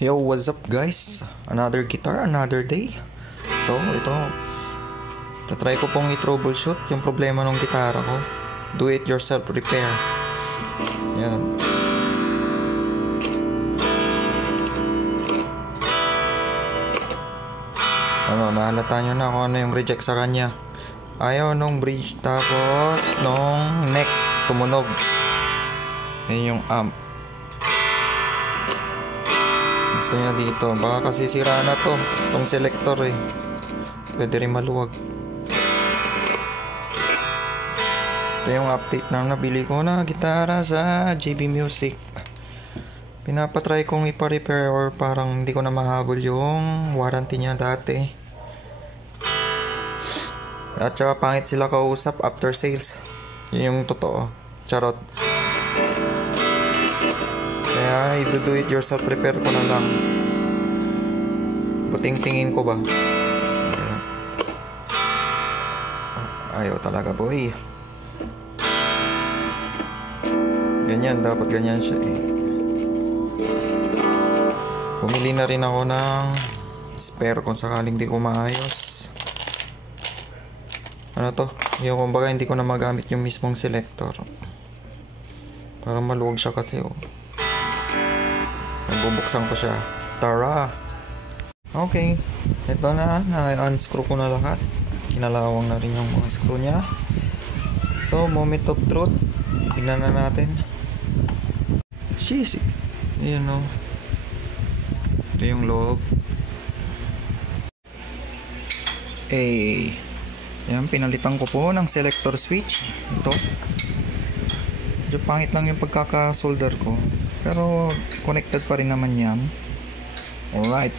Yo, what's up guys? Another guitar, another day. So, ito, tatry ko pong i-troubleshoot yung problema ng gitara ko. Do it yourself repair. Yan. Nahalata nyo na kung ano yung reject sa kanya. Ayaw nung bridge, tapos nung neck tumunog. Yan yung amp. Gusto niya dito, baka kasi sira na to itong selector eh. Pwede rin maluwag. Ito yung update na nabili ko na gitara sa JB Music. Pinapatry kong ipa-repair or parang hindi ko na mahabol yung warranty niya dati. At saka pangit sila kausap after sales. Yun yung totoo. Charot. Kaya do it yourself repair ko na lang. Puting-tingin ko ba? Ayaw talaga boy. Ganyan, dapat ganyan siya eh. Bumili na rin ako ng spare kung sakaling di ko maayos. Ano to? Yung kumbaga hindi ko na magamit yung mismong selector. Parang maluwag siya kasi oh. Bubuksan ko siya. Tara! Okay. Ito na. Na-unscrew ko na lahat. Kinalawang na rin yung mga screw niya. So, moment of truth. Tignan na natin. Sheesh. Ayan o. Ito yung loob. Ayan, pinalitan ko po ng selector switch. Ito. Medyo pangit lang yung pagkaka-solder ko. Pero connected pa rin naman yan. Alright.